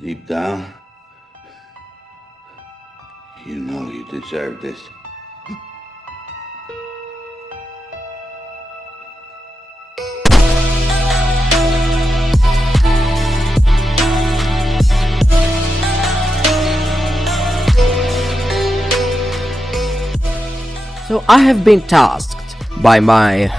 Deep down, you know you deserve this. So I have been tasked by my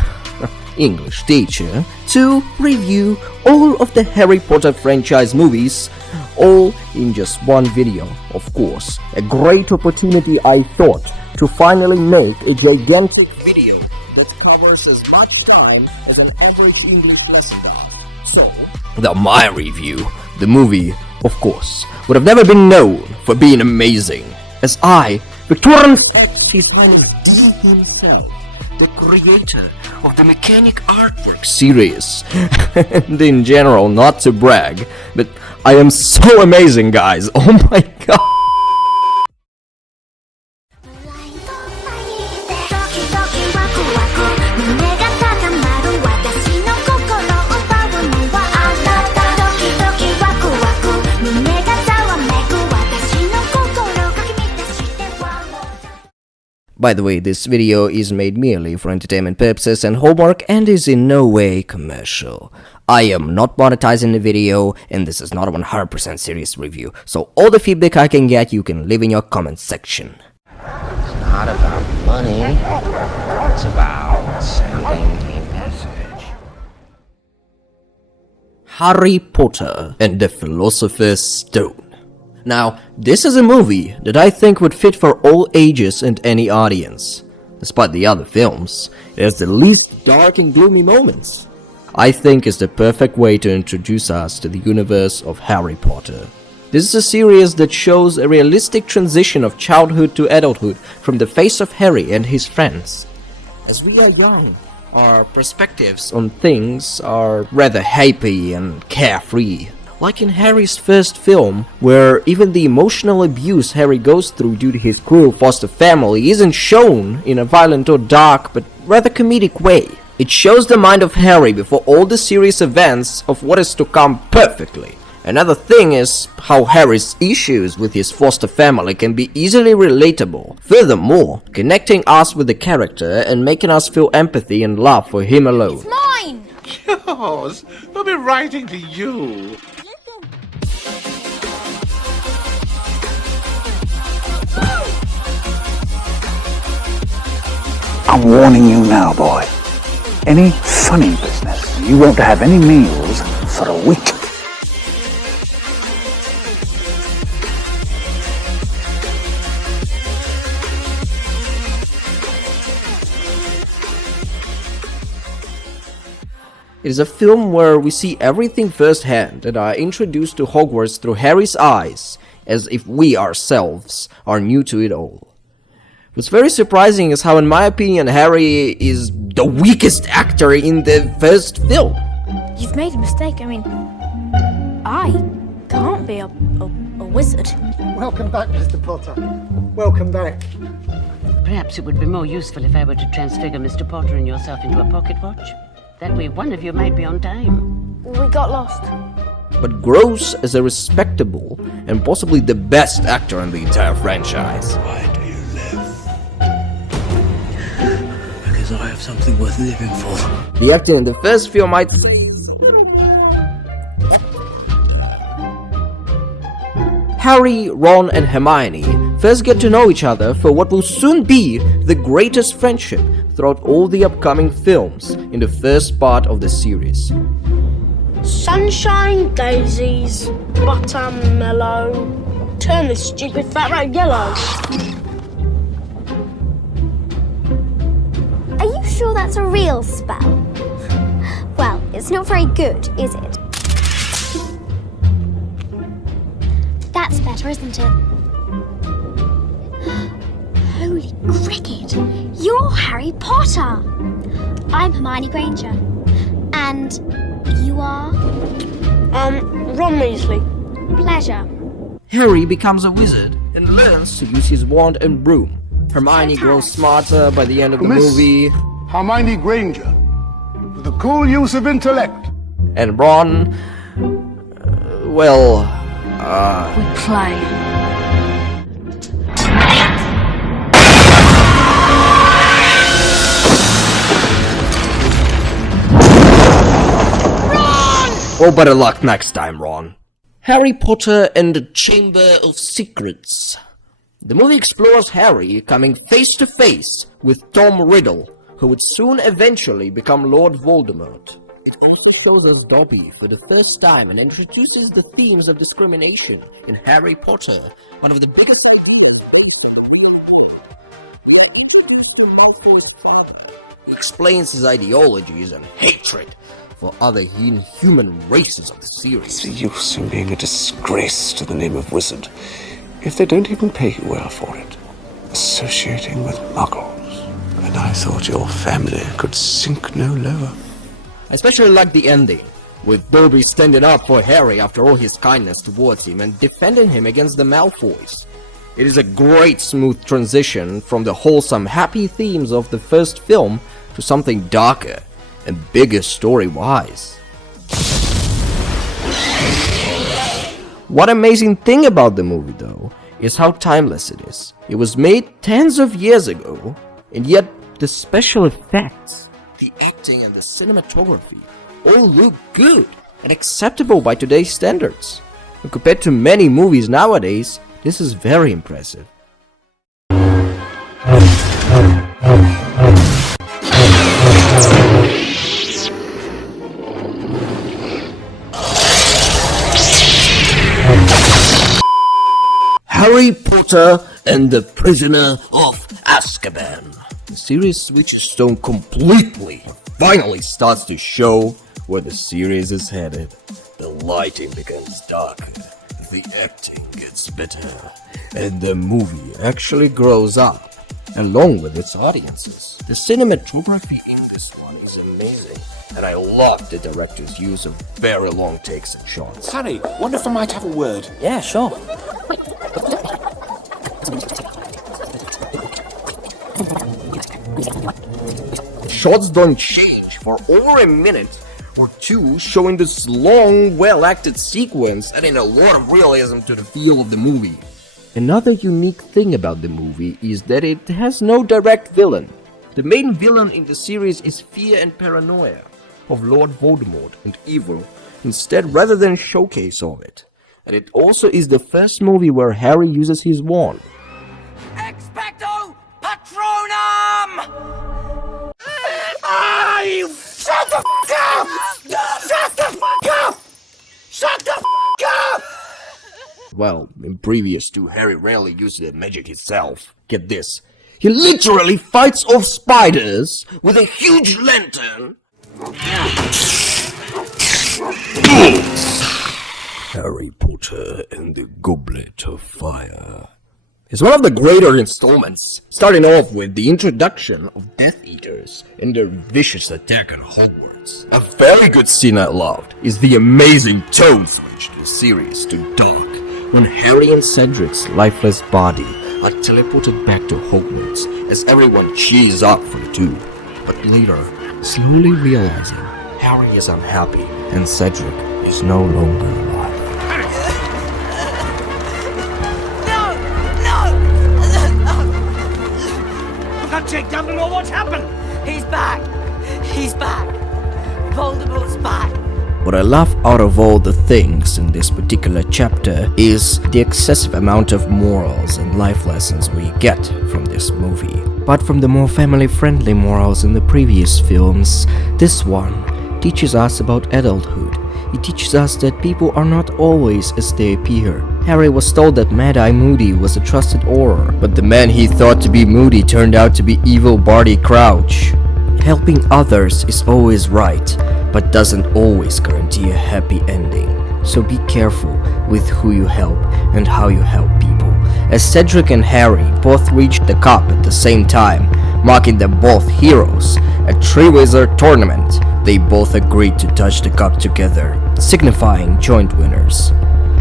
English teacher to review all of the Harry Potter franchise movies, all in just one video, of course. A great opportunity, I thought, to finally make a gigantic video that covers as much time as an average English lesson does. So, my review, the movie, of course, would have never been known for being amazing, as I, Victorian his name D himself, the creator of the Mechanic Artwork series. And in general, not to brag, but I am so amazing, guys. Oh my god. By the way, this video is made merely for entertainment purposes and homework and is in no way commercial. I am not monetizing the video and this is not a 100% serious review, so all the feedback I can get you can leave in your comment section. It's not about money, it's about sending a message. Harry Potter and the Philosopher's Stone. Now, this is a movie that I think would fit for all ages and any audience. Despite the other films, it has the least dark and gloomy moments. I think it's the perfect way to introduce us to the universe of Harry Potter. This is a series that shows a realistic transition of childhood to adulthood from the face of Harry and his friends. As we are young, our perspectives on things are rather happy and carefree. Like in Harry's first film, where even the emotional abuse Harry goes through due to his cruel foster family isn't shown in a violent or dark but rather comedic way. It shows the mind of Harry before all the serious events of what is to come perfectly. Another thing is how Harry's issues with his foster family can be easily relatable, furthermore, connecting us with the character and making us feel empathy and love for him alone. It's mine! Yours? They'll be writing to you. I'm warning you now, boy. Any funny business, you won't have any meals for a week. It is a film where we see everything firsthand and are introduced to Hogwarts through Harry's eyes, as if we ourselves are new to it all. What's very surprising is how, in my opinion, Harry is the weakest actor in the first film. You've made a mistake. I mean, I can't be a wizard. Welcome back, Mr. Potter. Welcome back. Perhaps it would be more useful if I were to transfigure Mr. Potter and yourself into a pocket watch. That way one of you might be on time. We got lost. But grows as a respectable and possibly the best actor in the entire franchise. Why do you live? Because I have something worth living for. The acting in the first film, I'd say, Harry, Ron and Hermione first get to know each other for what will soon be the greatest friendship throughout all the upcoming films in the first part of the series. Sunshine, daisies, buttermellow. Turn this stupid fat rat yellow. Are you sure that's a real spell? Well, it's not very good, is it? That's better, isn't it? Holy cricket! You're Harry Potter! I'm Hermione Granger. And you are? Ron Weasley. Pleasure. Harry becomes a wizard and learns to use his wand and broom. Hermione grows smarter by the end of the movie. Hermione Granger, with the cool use of intellect. And Ron, well, We play. Oh, better luck next time, Ron. Harry Potter and the Chamber of Secrets. The movie explores Harry coming face to face with Tom Riddle, who would soon eventually become Lord Voldemort. It shows us Dobby for the first time and introduces the themes of discrimination in Harry Potter, one of the biggest who explains his ideologies and hatred for other inhuman races of the series. What's the use in being a disgrace to the name of wizard if they don't even pay you well for it? Associating with muggles. And I thought your family could sink no lower. I especially like the ending, with Dobby standing up for Harry after all his kindness towards him and defending him against the Malfoys. It is a great smooth transition from the wholesome happy themes of the first film to something darker and bigger story-wise. One amazing thing about the movie, though, is how timeless it is. It was made tens of years ago, and yet the special effects, the acting and the cinematography all look good and acceptable by today's standards. And compared to many movies nowadays, this is very impressive. Harry Potter and the Prisoner of Azkaban. The series switches tone completely. Finally starts to show where the series is headed. The lighting becomes darker, the acting gets better, and the movie actually grows up, along with its audiences. The cinematography in this one is amazing, and I love the director's use of very long takes and shots. Harry, wonder if I might have a word? Yeah, sure. Shots don't change for over a minute or two, showing this long, well-acted sequence, adding a lot of realism to the feel of the movie. Another unique thing about the movie is that it has no direct villain. The main villain in the series is fear and paranoia of Lord Voldemort and evil, instead rather than showcase of it. And it also is the first movie where Harry uses his wand. Expecto Patronum! You shut the f*** up! Shut the f*** up! Shut the f*** up! Well, in previous two, Harry rarely used the magic himself. Get this. He literally fights off spiders with a huge lantern. Harry Potter and the Goblet of Fire is one of the greater installments, starting off with the introduction of Death Eaters and their vicious attack on Hogwarts. A very good scene I loved is the amazing tone switch to the series to dark when Harry and Cedric's lifeless body are teleported back to Hogwarts as everyone cheers up for the two. But later, slowly realizing Harry is unhappy and Cedric is no longer alive. Take Dumbledore, what's happened? He's back! He's back! Voldemort's back! What I love out of all the things in this particular chapter is the excessive amount of morals and life lessons we get from this movie. But from the more family-friendly morals in the previous films, this one teaches us about adulthood. It teaches us that people are not always as they appear. Harry was told that Mad-Eye Moody was a trusted Auror, but the man he thought to be Moody turned out to be evil Barty Crouch. Helping others is always right, but doesn't always guarantee a happy ending. So be careful with who you help and how you help people. As Cedric and Harry both reached the cup at the same time, marking them both heroes, at Triwizard Tournament, they both agreed to touch the cup together, signifying joint winners.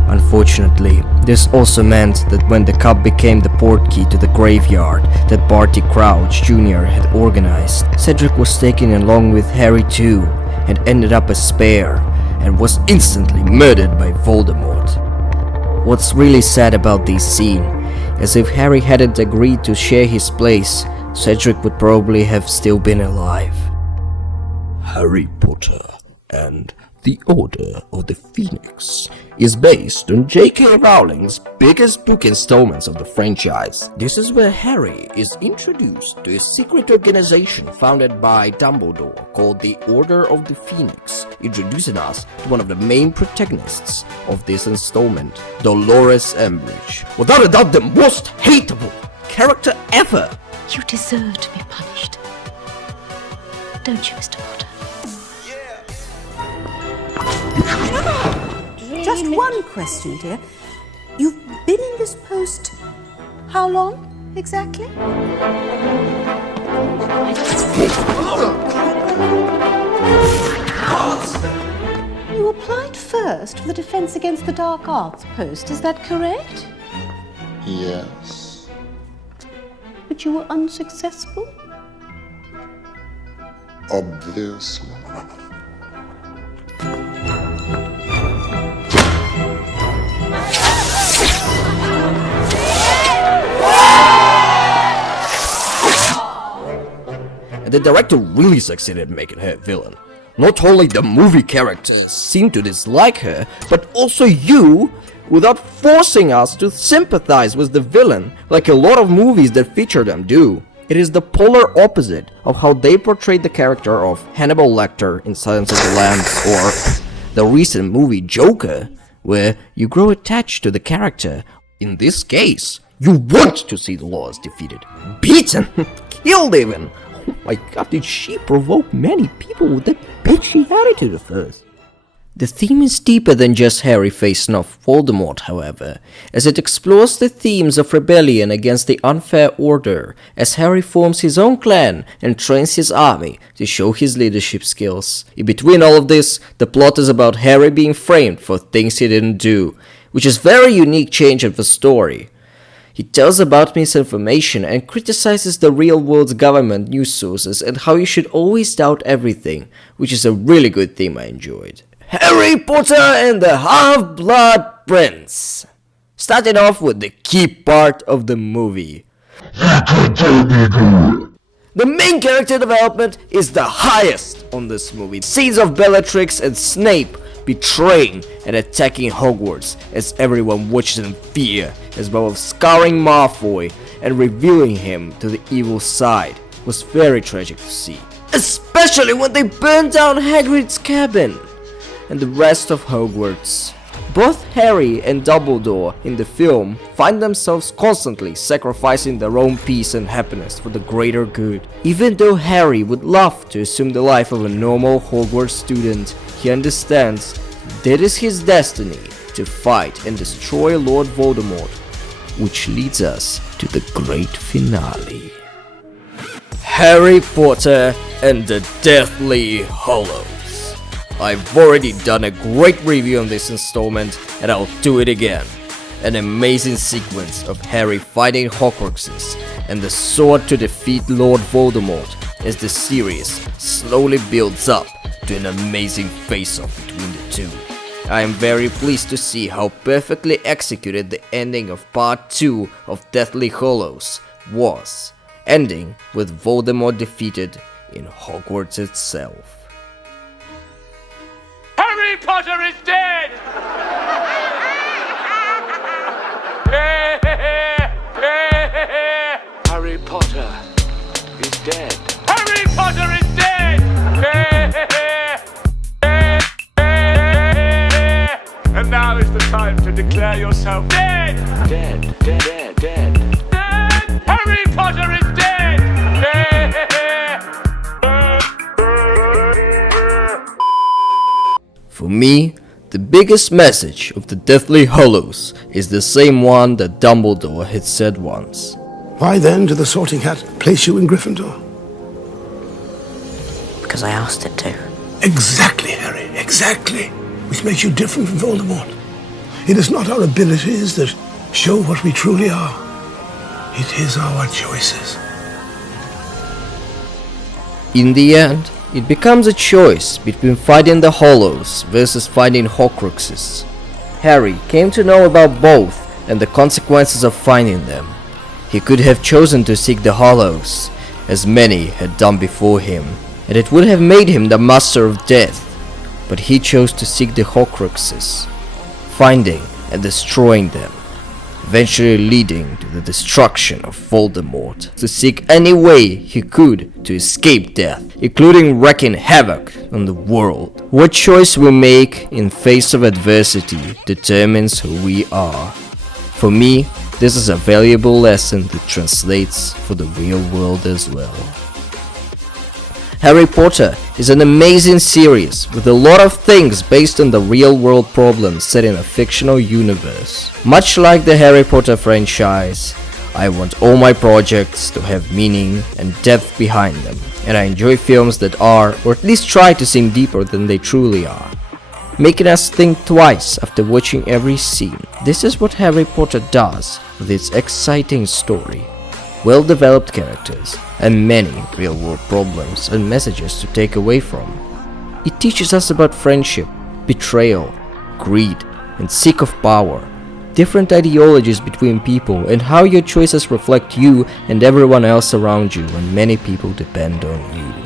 Unfortunately, this also meant that when the cup became the portkey to the graveyard that Barty Crouch Jr. had organized, Cedric was taken along with Harry too, and ended up a spare, and was instantly murdered by Voldemort. What's really sad about this scene is if Harry hadn't agreed to share his place, Cedric would probably have still been alive. Harry Potter and the Order of the Phoenix is based on J.K. Rowling's biggest book installments of the franchise. This is where Harry is introduced to a secret organization founded by Dumbledore called the Order of the Phoenix, introducing us to one of the main protagonists of this installment, Dolores Umbridge. Without a doubt the most hateable character ever! You deserve to be punished. Don't you, Mr. Potter? Just one question, dear. You've been in this post how long, exactly? You applied first for the Defense Against the Dark Arts post, is that correct? Yes. But you were unsuccessful? Obviously. The director really succeeded in making her a villain. Not only the movie characters seem to dislike her, but also you, without forcing us to sympathize with the villain, like a lot of movies that feature them do. It is the polar opposite of how they portrayed the character of Hannibal Lecter in Silence of the Lambs, or the recent movie Joker, where you grow attached to the character. In this case, you want to see Dolores defeated, beaten, killed even. Oh my god, did she provoke many people with that bitchy attitude of hers? The theme is deeper than just Harry facing off Voldemort, however, as it explores the themes of rebellion against the unfair order, as Harry forms his own clan and trains his army to show his leadership skills. In between all of this, the plot is about Harry being framed for things he didn't do, which is a very unique change of the story. He tells about misinformation and criticizes the real world's government news sources and how you should always doubt everything, which is a really good theme I enjoyed. Harry Potter and the Half-Blood Prince. Starting off with the key part of the movie. The main character development is the highest on this movie. Scenes of Bellatrix and Snape betraying and attacking Hogwarts as everyone watches in fear, as well as scarring Malfoy and revealing him to the evil side, was very tragic to see. Especially when they burned down Hagrid's cabin and the rest of Hogwarts. Both Harry and Dumbledore in the film find themselves constantly sacrificing their own peace and happiness for the greater good. Even though Harry would love to assume the life of a normal Hogwarts student, he understands that it is his destiny to fight and destroy Lord Voldemort, which leads us to the great finale. Harry Potter and the Deathly Hallows. I've already done a great review on this installment, and I'll do it again. An amazing sequence of Harry fighting Horcruxes and the sword to defeat Lord Voldemort as the series slowly builds up to an amazing face-off between the two. I am very pleased to see how perfectly executed the ending of Part 2 of Deathly Hallows was, ending with Voldemort defeated in Hogwarts itself. Harry Potter is dead! Harry Potter is dead. Harry Potter is dead! And now is the time to declare yourself dead! Dead, dead, dead, dead. Dead! Harry Potter is dead! For me, the biggest message of the Deathly Hallows is the same one that Dumbledore had said once. Why then did the Sorting Hat place you in Gryffindor? Because I asked it to. Exactly, Harry, exactly. Which makes you different from Voldemort. It is not our abilities that show what we truly are. It is our choices. In the end, it becomes a choice between fighting the Hallows versus fighting Horcruxes. Harry came to know about both and the consequences of finding them. He could have chosen to seek the Hollows, as many had done before him, and it would have made him the master of death, but he chose to seek the Horcruxes, finding and destroying them, eventually leading to the destruction of Voldemort, to seek any way he could to escape death, including wreaking havoc on the world. What choice we make in face of adversity determines who we are. For me, this is a valuable lesson that translates for the real world as well. Harry Potter is an amazing series with a lot of things based on the real world problems set in a fictional universe. Much like the Harry Potter franchise, I want all my projects to have meaning and depth behind them, and I enjoy films that are, or at least try to seem deeper than they truly are, making us think twice after watching every scene. This is what Harry Potter does with its exciting story, well-developed characters, and many real-world problems and messages to take away from. It teaches us about friendship, betrayal, greed, and seek of power, different ideologies between people, and how your choices reflect you and everyone else around you when many people depend on you.